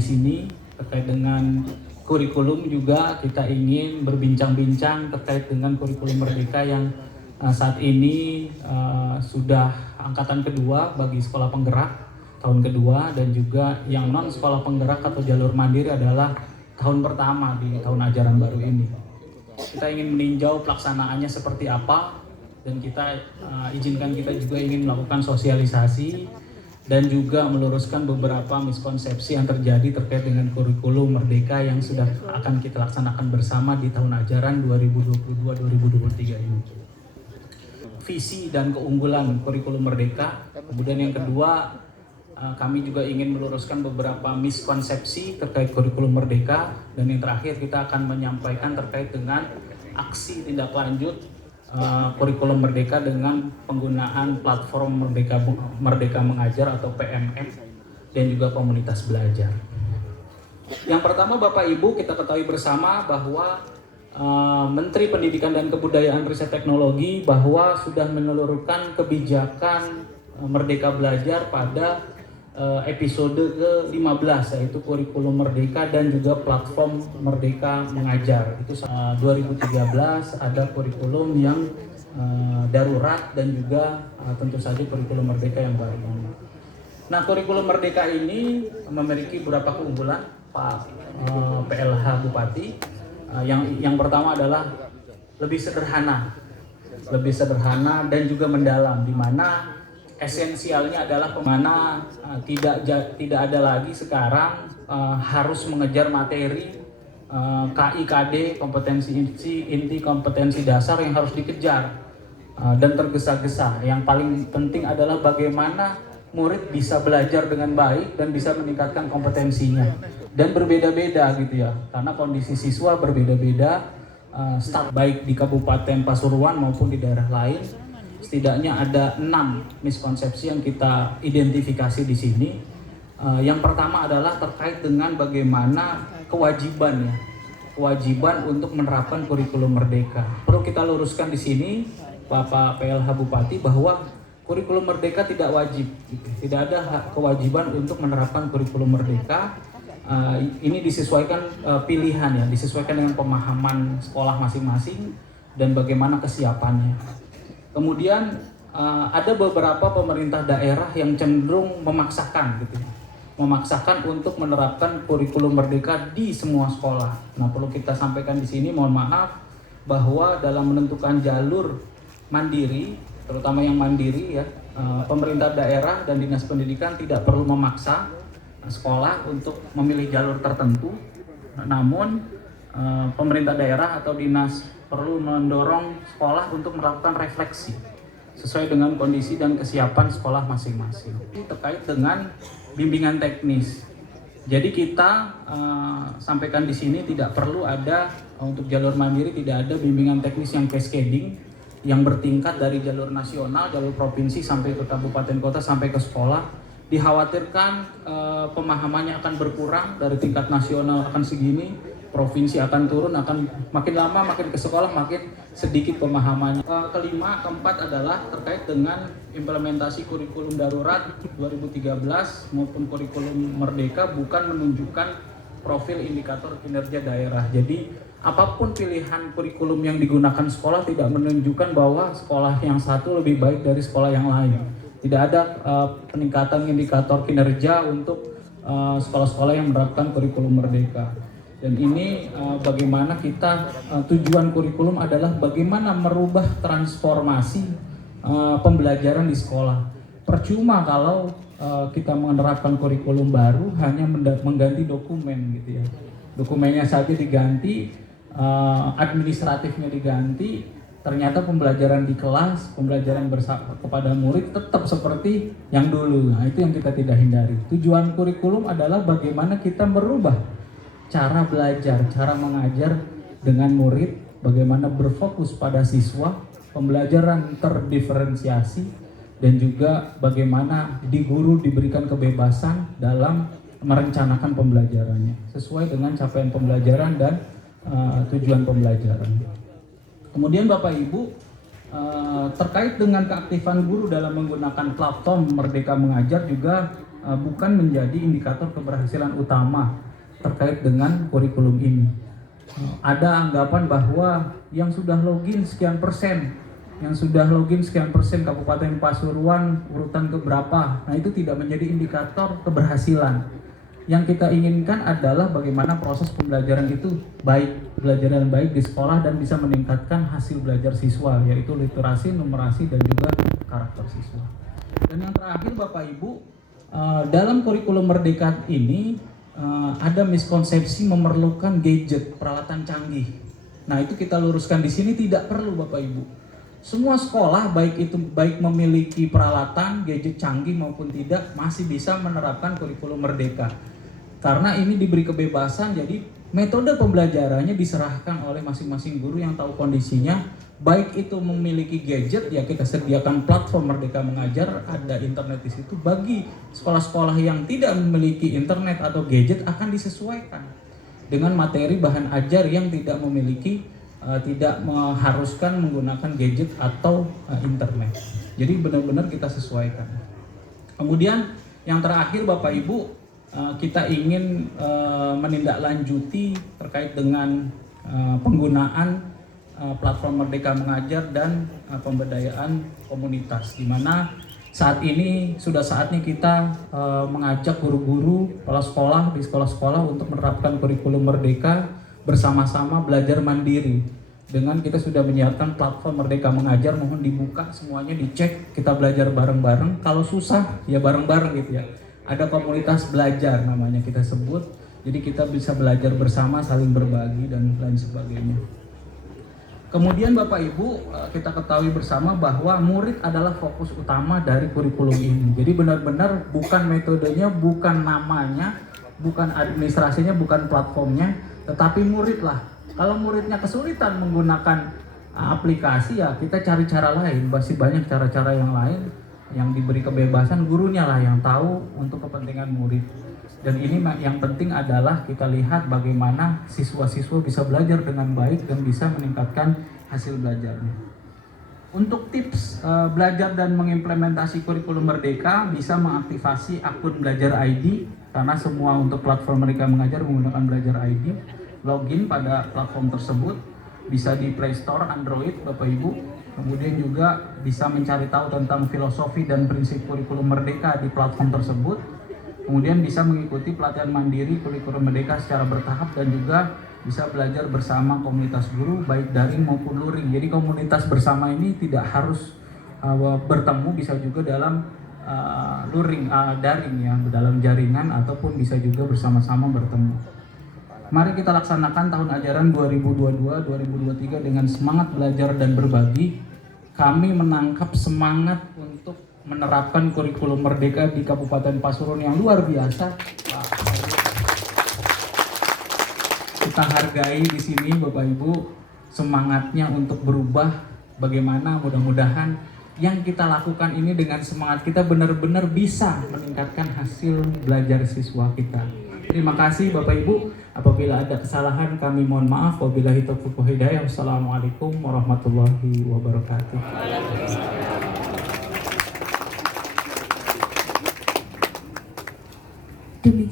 Di sini terkait dengan kurikulum juga kita ingin berbincang-bincang terkait dengan kurikulum Merdeka yang saat ini sudah angkatan kedua bagi sekolah penggerak tahun kedua, dan juga yang non sekolah penggerak atau jalur mandiri adalah tahun pertama di tahun ajaran baru ini. Kita ingin meninjau pelaksanaannya seperti apa, dan kita izinkan kita juga ingin melakukan sosialisasi dan juga meluruskan beberapa miskonsepsi yang terjadi terkait dengan kurikulum Merdeka yang sudah akan kita laksanakan bersama di tahun ajaran 2022-2023 ini. Visi dan keunggulan kurikulum Merdeka. Kemudian yang kedua, kami juga ingin meluruskan beberapa miskonsepsi terkait kurikulum Merdeka. Dan yang terakhir, kita akan menyampaikan terkait dengan aksi tindak lanjut kurikulum Merdeka dengan penggunaan platform Merdeka Mengajar atau PMM dan juga komunitas belajar. Yang pertama, Bapak Ibu, kita ketahui bersama bahwa Menteri Pendidikan dan Kebudayaan Riset Teknologi bahwa sudah menelurkan kebijakan Merdeka Belajar pada episode ke-15, yaitu kurikulum Merdeka dan juga platform Merdeka Mengajar. Itu 2013 ada kurikulum yang darurat dan juga tentu saja kurikulum Merdeka yang baru. Nah, kurikulum Merdeka ini memiliki beberapa keunggulan, Pak PLH Bupati. Yang pertama adalah lebih sederhana dan juga mendalam, di mana esensialnya adalah pemana tidak ada lagi sekarang harus mengejar materi KIKD, kompetensi inti kompetensi dasar yang harus dikejar dan tergesa-gesa. Yang paling penting adalah bagaimana murid bisa belajar dengan baik dan bisa meningkatkan kompetensinya, dan berbeda-beda gitu ya, karena kondisi siswa berbeda-beda, start baik di Kabupaten Pasuruan maupun di daerah lain. Setidaknya ada 6 miskonsepsi yang kita identifikasi di sini. Yang pertama adalah terkait dengan bagaimana kewajiban untuk menerapkan kurikulum Merdeka. Perlu kita luruskan di sini, Bapak PLH Bupati, bahwa kurikulum Merdeka tidak wajib, tidak ada kewajiban untuk menerapkan kurikulum Merdeka. Ini disesuaikan pilihan ya, disesuaikan dengan pemahaman sekolah masing-masing dan bagaimana kesiapannya. Kemudian ada beberapa pemerintah daerah yang cenderung memaksakan untuk menerapkan kurikulum Merdeka di semua sekolah. Nah, perlu kita sampaikan di sini, mohon maaf, bahwa dalam menentukan jalur mandiri, terutama yang mandiri ya, pemerintah daerah dan dinas pendidikan tidak perlu memaksa sekolah untuk memilih jalur tertentu. Namun pemerintah daerah atau dinas perlu mendorong sekolah untuk melakukan refleksi sesuai dengan kondisi dan kesiapan sekolah masing-masing. Terkait dengan bimbingan teknis, jadi kita sampaikan di sini tidak perlu ada, untuk jalur mandiri tidak ada bimbingan teknis yang cascading, yang bertingkat dari jalur nasional, jalur provinsi sampai ke kabupaten kota sampai ke sekolah. Dikhawatirkan pemahamannya akan berkurang, dari tingkat nasional akan segini, provinsi akan turun, akan makin lama makin ke sekolah makin sedikit pemahamannya. Kelima, keempat adalah terkait dengan implementasi kurikulum darurat 2013 maupun kurikulum Merdeka bukan menunjukkan profil indikator kinerja daerah. Jadi apapun pilihan kurikulum yang digunakan sekolah tidak menunjukkan bahwa sekolah yang satu lebih baik dari sekolah yang lain. Tidak ada peningkatan indikator kinerja untuk sekolah-sekolah yang menerapkan kurikulum Merdeka. Dan ini bagaimana kita, tujuan kurikulum adalah bagaimana merubah transformasi pembelajaran di sekolah. Percuma kalau kita menerapkan kurikulum baru hanya mengganti dokumen gitu ya. Dokumennya saja diganti, administratifnya diganti, ternyata pembelajaran di kelas, pembelajaran kepada murid tetap seperti yang dulu. Nah, itu yang kita tidak hindari. Tujuan kurikulum adalah bagaimana kita merubah cara belajar, cara mengajar dengan murid, bagaimana berfokus pada siswa, pembelajaran terdiferensiasi, dan juga bagaimana di guru diberikan kebebasan dalam merencanakan pembelajarannya sesuai dengan capaian pembelajaran dan tujuan pembelajaran. Kemudian Bapak Ibu, terkait dengan keaktifan guru dalam menggunakan platform Merdeka Mengajar juga bukan menjadi indikator keberhasilan utama terkait dengan kurikulum ini. Ada anggapan bahwa yang sudah login sekian persen Kabupaten Pasuruan urutan keberapa, nah itu tidak menjadi indikator keberhasilan. Yang kita inginkan adalah bagaimana proses pembelajaran itu baik, pembelajaran baik di sekolah dan bisa meningkatkan hasil belajar siswa, yaitu literasi, numerasi, dan juga karakter siswa. Dan yang terakhir Bapak Ibu, dalam kurikulum Merdeka ini ada miskonsepsi memerlukan gadget, peralatan canggih. Nah itu kita luruskan di sini, tidak perlu Bapak Ibu. Semua sekolah baik memiliki peralatan, gadget canggih maupun tidak, masih bisa menerapkan kurikulum Merdeka. Karena ini diberi kebebasan, jadi metode pembelajarannya diserahkan oleh masing-masing guru yang tahu kondisinya. Baik itu memiliki gadget, ya kita sediakan platform Merdeka Mengajar, ada internet di situ. Bagi sekolah-sekolah yang tidak memiliki internet atau gadget akan disesuaikan dengan materi bahan ajar yang tidak memiliki, tidak mengharuskan menggunakan gadget atau internet. Jadi benar-benar kita sesuaikan. Kemudian yang terakhir Bapak Ibu, kita ingin menindaklanjuti terkait dengan penggunaan platform Merdeka Mengajar dan pemberdayaan komunitas, di mana saat ini sudah saatnya kita mengajak guru-guru, kepala sekolah di sekolah-sekolah untuk menerapkan kurikulum Merdeka bersama-sama belajar mandiri. Dengan kita sudah menyiapkan platform Merdeka Mengajar, mohon dibuka semuanya, dicek, kita belajar bareng-bareng. Kalau susah ya bareng-bareng gitu ya. Ada komunitas belajar namanya kita sebut. Jadi kita bisa belajar bersama, saling berbagi dan lain sebagainya. Kemudian Bapak Ibu, kita ketahui bersama bahwa murid adalah fokus utama dari kurikulum ini. Jadi benar-benar bukan metodenya, bukan namanya, bukan administrasinya, bukan platformnya, tetapi murid lah. Kalau muridnya kesulitan menggunakan aplikasi, ya kita cari cara lain. Masih banyak cara-cara yang lain yang diberi kebebasan, gurunya lah yang tahu untuk kepentingan murid. Dan ini yang penting adalah kita lihat bagaimana siswa-siswa bisa belajar dengan baik dan bisa meningkatkan hasil belajarnya. Untuk tips belajar dan mengimplementasi kurikulum Merdeka, bisa mengaktifasi akun Belajar ID, karena semua untuk platform Merdeka Mengajar menggunakan Belajar ID. Login pada platform tersebut, bisa di Play Store Android Bapak Ibu. Kemudian juga bisa mencari tahu tentang filosofi dan prinsip kurikulum Merdeka di platform tersebut. Kemudian bisa mengikuti pelatihan mandiri kurikulum Merdeka secara bertahap dan juga bisa belajar bersama komunitas guru baik daring maupun luring. Jadi komunitas bersama ini tidak harus bertemu, bisa juga dalam luring, daring ya, dalam jaringan, ataupun bisa juga bersama-sama bertemu. Mari kita laksanakan tahun ajaran 2022-2023 dengan semangat belajar dan berbagi. Kami menangkap semangat untuk menerapkan kurikulum Merdeka di Kabupaten Pasuruan yang luar biasa. Kita hargai di sini Bapak Ibu semangatnya untuk berubah. Bagaimana mudah-mudahan yang kita lakukan ini dengan semangat kita benar-benar bisa meningkatkan hasil belajar siswa kita. Terima kasih Bapak Ibu. Apabila ada kesalahan kami mohon maaf. Wabillahi taufiq wal hidayah. Wassalamualaikum warahmatullahi wabarakatuh. Demikian